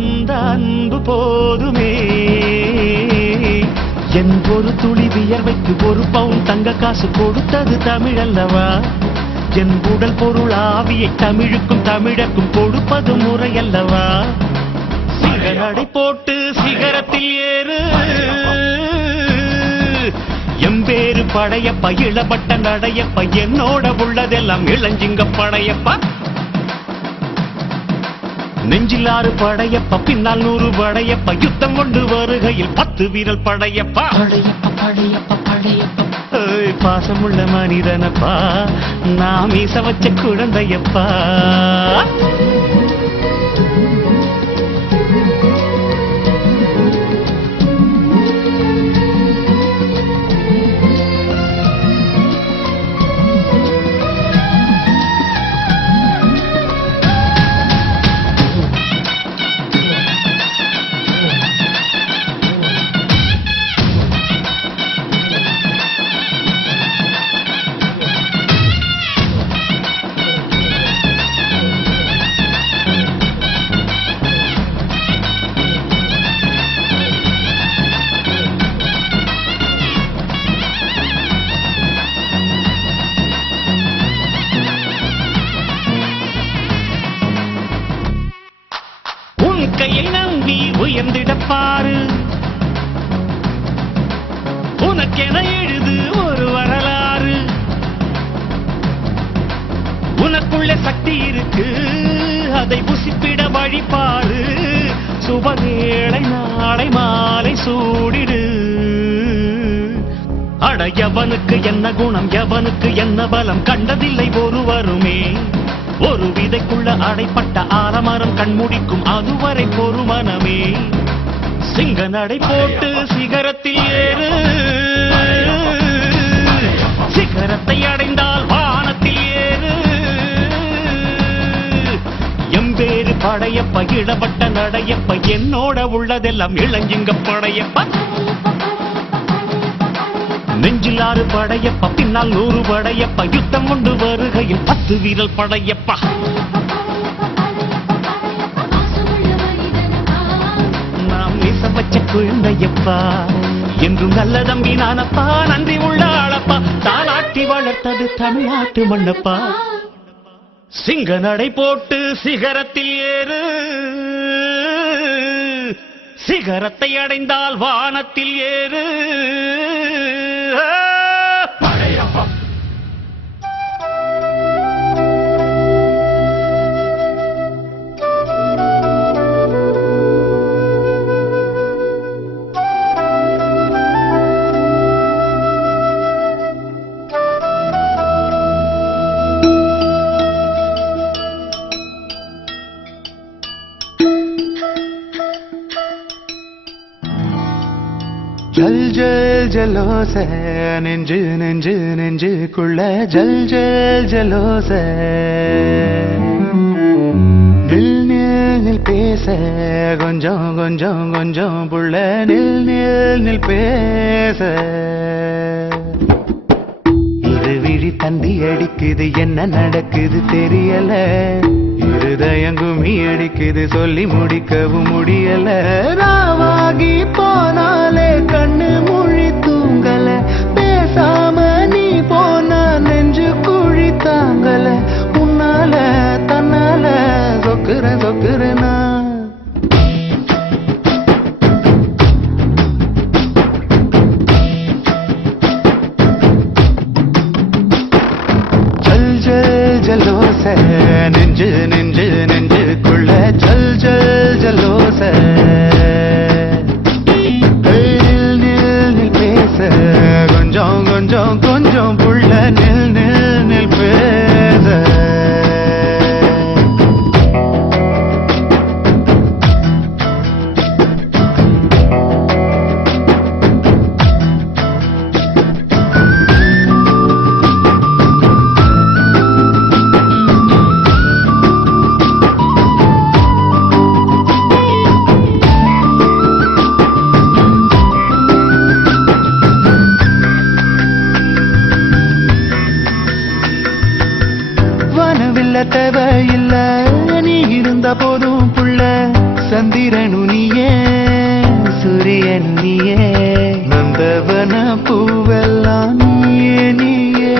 அந்த அன்பு போதுமே. என் ஒரு துளி வியர்வைக்கு ஒரு பவுன் தங்க காசு கொடுத்தது தமிழல்லவா. என் உடல் பொருள் ஆவியை தமிழுக்கும் தமிழக்கும் கொடுப்பது முறையல்லவா. சிகரடை போட்டு சிகரத்தில் ஏறு எம்பேரு படையப்பா, இளபட்ட நடையப்பா, என்னோட உள்ளதெல்லாம் இளஞ்சிங்க படையப்பா. நெஞ்சிலாறு படையப்பா, பின்னால் 100 படையப்பா, யுத்தம் கொண்டு வருகையில் 10 வீரல் படையப்பா. பாசமுள்ள மனிதனப்பா, நாம் மீச வச்ச குழந்தையப்பா. கையை நம்பி உயர்ந்திடப்பாரு, உனக்கென எழுது ஒரு வரலாறு. உனக்குள்ள சக்தி இருக்கு, அதை புசிப்பிட வழிபாரு. சுபவேளை நாளை மாலை சூடிடு. அட எவனுக்கு என்ன குணம், எவனுக்கு என்ன பலம், கண்டதில்லை ஒருவருமே. ஒரு விதைக்குள்ள அடைப்பட்ட ஆலமரம் கண்முடிக்கும் அதுவரை பொறுமனமே. சிங்க நடை போட்டு சிகரத்தில் ஏறு, சிகரத்தை அடைந்தால் வானத்தில் ஏறு. எம்பேரு படையப்ப, இளபட்ட நடையப்ப, என்னோட உள்ளதெல்லாம் இளஞ்சிங்க படையப்ப. நெஞ்சிலாறு படையப்பா, பின்னால் 100 படையப்பா, யுத்தம் கொண்டு வருகையில் 10 வீரல் படையப்பா. நாம் மீச வச்ச குழந்தையப்பா, என்றும் நல்ல தம்பி நானப்பா, நன்றி உள்ள ஆளப்பா. தாலாட்டி வளர்த்தது தமிழ்நாட்டு மண்ணப்பா. சிங்க நடை போட்டு சிகரத்தில் ஏறு, சிகரத்தை அடைந்தால் வானத்தில் ஏறு. ஜல் ஜல் ஜலோச நெஞ்சு நெஞ்சு நெஞ்சுக்குள்ள ஜல் ஜல் ஜலோச. நில் நில் நில் பேச கொஞ்சம் கொஞ்சம் கொஞ்சம் புள்ள, நில் நில் நில் பேச. இரு விழி தந்தி அடிக்குது, என்ன நடக்குது தெரியல. இருதயம் கும்மி அடிக்குது, சொல்லி முடிக்கவும் முடியல. ராவாகி போனாலே கண்ணு மொழி தூங்கல, பேசாம நீ போனா நெஞ்சு குழி தாங்கல. உன்னால தன்னால சொக்குற சொக்குறனா. ஜல் ஜல் ஜலோச நெஞ்சு நெஞ்சு நெஞ்சுக்குள்ள ஜல் ஜல் ஜலோச. கொஞ்சம் கொஞ்சம் கொஞ்சம் புள்ள, நில் நில் நில் பேச. தேவையில்ல, நீ இருந்த போதும் புள்ள. சந்திரனு நீயே சூரியனு நீயே நந்தவன பூவெல்லாம் நீயே நீயே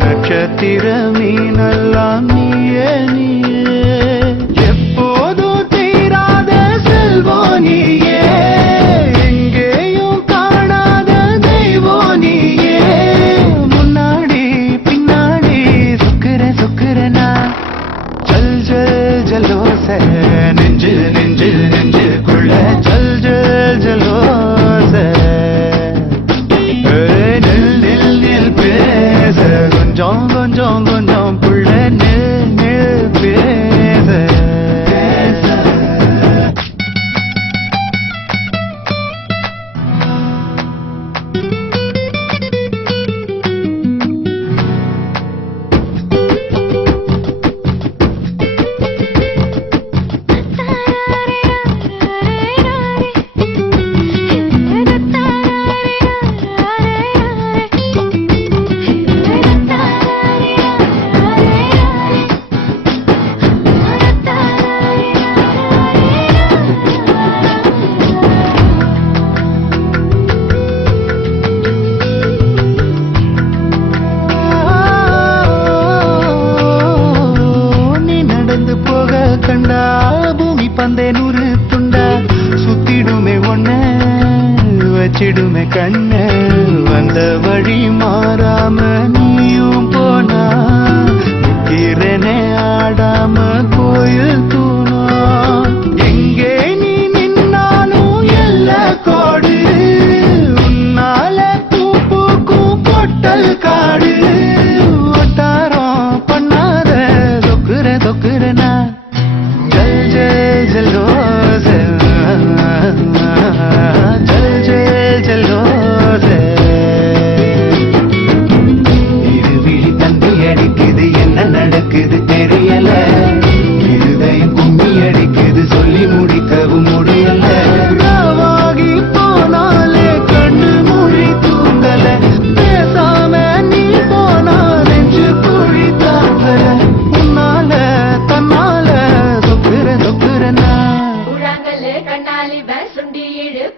நட்சத்திர மீனெல்லாம் நீயே நீயே எப்போதும் தீராத செல்வம் நீயே எங்கேயும் காணாத தெய்வம் நீயே முன்னாடி பின்னாடி சுக்குறனா ஜல் ஜல் ஜலோச நெஞ்சு நெஞ்சு நெஞ்சுக்குள்ள ஜல் ஜல் ஜலோச நில் நில் நில் பேச கொஞ்சம் கொஞ்சம் கொஞ்சம் புள்ள நில் நில் பேச கண்டா பூமி பந்தே நூறு துண்டா சுத்திடுமே ஒன்ன வச்சிடுமே கண்ண வந்த வழி மாறாம நீயும் போனா நிக்கிறனே ஆடாம கோயில் தூணா எங்கே நீ நின்னாலும் எல்ல கோடு உன்னால பூ பூக்கும் பொட்டல் காடு ஒட்டாரம் பண்ணாத தொக்குறனா जल जल जलो जल जल जलो இருவிழி தந்தி அடிக்குது என்ன நடக்குது தெரியல இருதயம் கும்மி அடிக்குது சொல்லி முடிக்கவும் முடியல ராவாகி போனாலே கண்ணு மூடி தூங்கல பேசாம நீ போனா நெஞ்சு குழி தாங்கல உன்னால தன்னால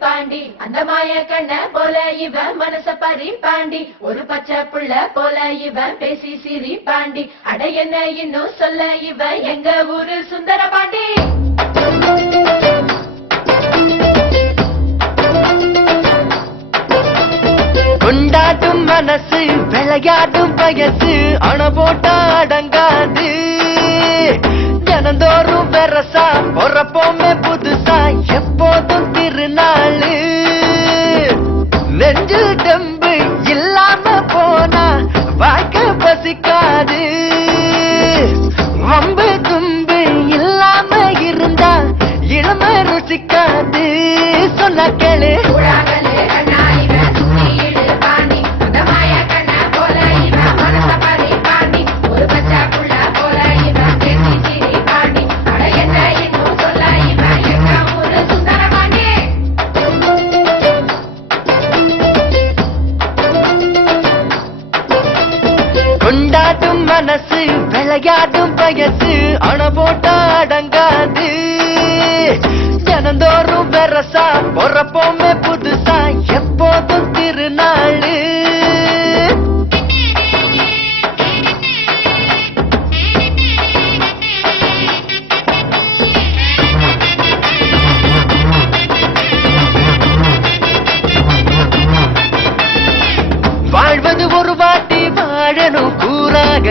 பாண்டி அந்த மாய கண்ண போல இவன் மனச பறி பாண்டி ஒரு பச்சை புள்ள போல இவன் பேசி சிரி பாண்டி அட என்ன இன்னும் சொல்ல இவன் எங்க ஊரு சுந்தர பாண்டி கொண்டாடும் மனசு விளையாடும் வயசு அண போட்டா அடங்காது தினந்தோறும் வெரசா பொறப்போமே புதுசா எப்போதும் திருநாளு நெஞ்சில் டெம்பு இல்லாம போனா வாழ்க்கை பசிக்காது வம்பு தும்பு இல்லாம இருந்தா இளமை ருசிக்காது சொன்ன கேளு கொண்டாடும் மனசு விளையாடும் வயசு அண போட்டா அடங்காது தினந்தோறும் வெரசா பொறப்போமே புதுசா எப்போதும் திருநாளு வாழ்வது ஒரு வாட்டி வாழணும் கூறாக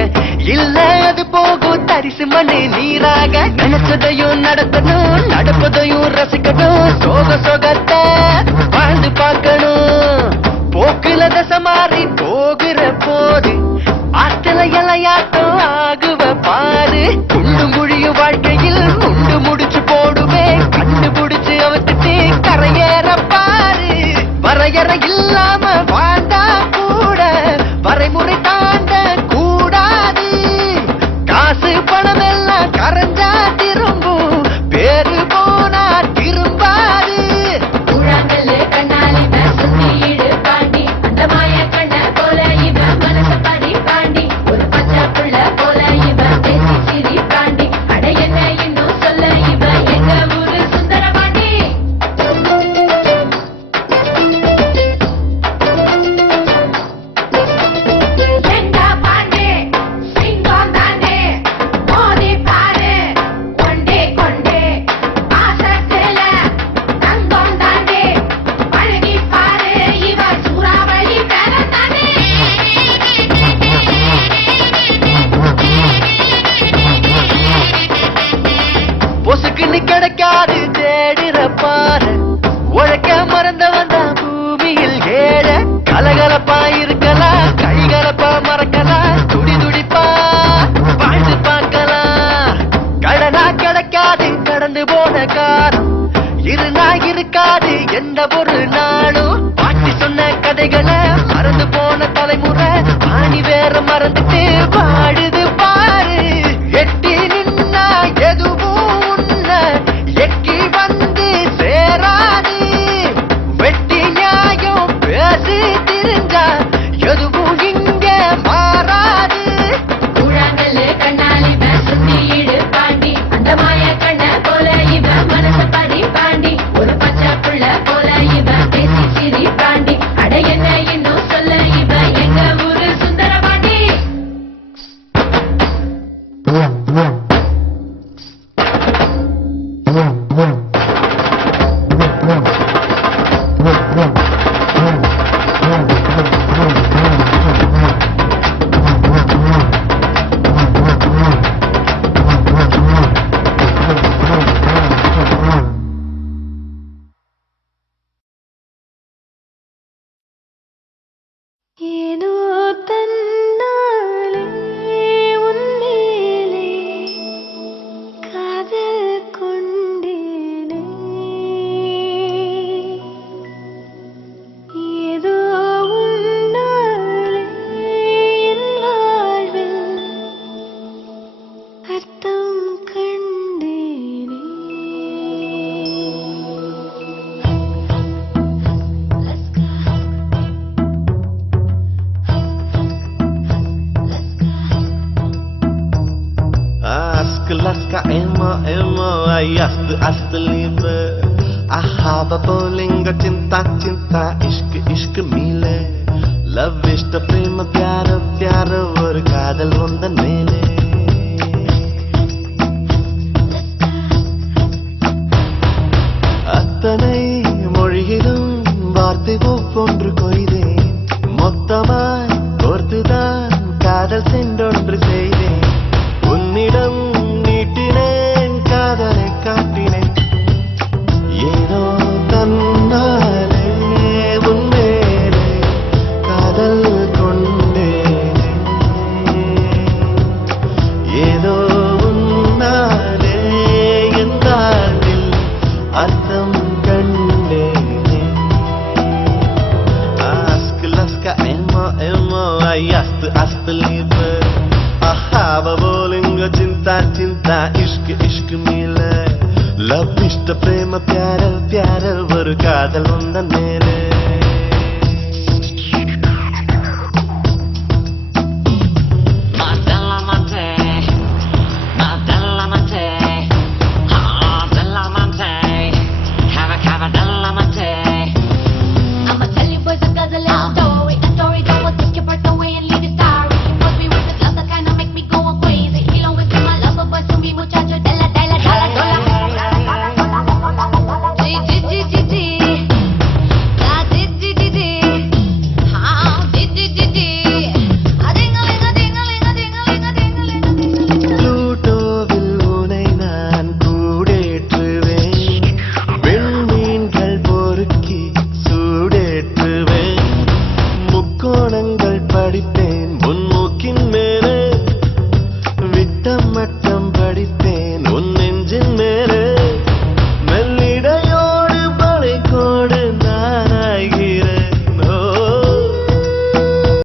இல்ல அது போகும் தரிசு மண்ணு நீராக நினைச்சதையும் நடத்தணும் நடப்பதையும் ரசிக்கணும் சோகத்தை வாழ்ந்து பார்க்கணும் போக்குல தசை மாறி போகிற போது ஆற்றல இலையாட்டம் ஆகுவ பாரு குண்டு முழியும் வாழ்க்கையில் குண்டு முடிச்சு போடுவே கண்டுபிடிச்சு அவத்துட்டு கரையேற பாரு வரையறை இல்லாம வாழ்ந்தா கூட வரைமுறை தாண்ட கூடாது காசு பணம் எல்லாம் கரைஞ்சா திரும்பும் பேரு போனா திரும்பாது கண்ணாலி பாண்டி அந்த மாய கண்ண போல இவன் மனச பறி பாண்டி ஒரு பச்சை புள்ள போல இவன் பேசி சிரி பாண்டி அட என்ன இன்னும் சொல்ல இவன் எங்க ஊரு வந்த ஒரு நாளும் பாட்டி சொன்ன கதைகளை மறந்து போன தலைமுறை ஆணி வேற மறந்துட்டு பாடுது பாரு எட்டி நின்னா எதுவும் உன்ன எக்கி வந்து சேராது வெட்டி நியாயம் பேசி திரிஞ்சா எதுவும் இங்க மாறாது கூழாங்கல்லு கண்ணால் இவன் சுத்தியிடு பாண்டி அந்த மாய கண்ண போல இவன் மனச பறி பாண்டி ஒரு பச்சை புள்ள போல இவன் பேசி சிரி பாண்டி அட என்ன இன்னும் சொல்ல இவன் எங்க ஊரு சுந்தர பாண்டி ஏனோ தன்னாலே உன்மேலே காதல் கொண்டேனே ஏதோ உன்னாலே என் வாழ்வில் அர்த்தம் கண்டேனே Laska emo emo ayast ast liebe ahaba bolinga cinta cinta ishq ishq mile love ishta prema pyara pyara or kaadal vondan mele attanai mozhigilum vaarthai ovvondru koidhen mottamai korthudan kaadal sendondru seidhen உன்னிடம் நீட்டினேன் காதலை காட்டினேன் ஏனோ தன்னாலே உன்மேலே காதல் கொண்டேனே ஏதோ உன்னாலே என் வாழ்வில் அர்த்தம் கண்டேனே ask laska emo emo ayast ast liebe ahava bolinga cinta cinta ishq ishq mile love ishta prema pyara pyara or kaadal undan mele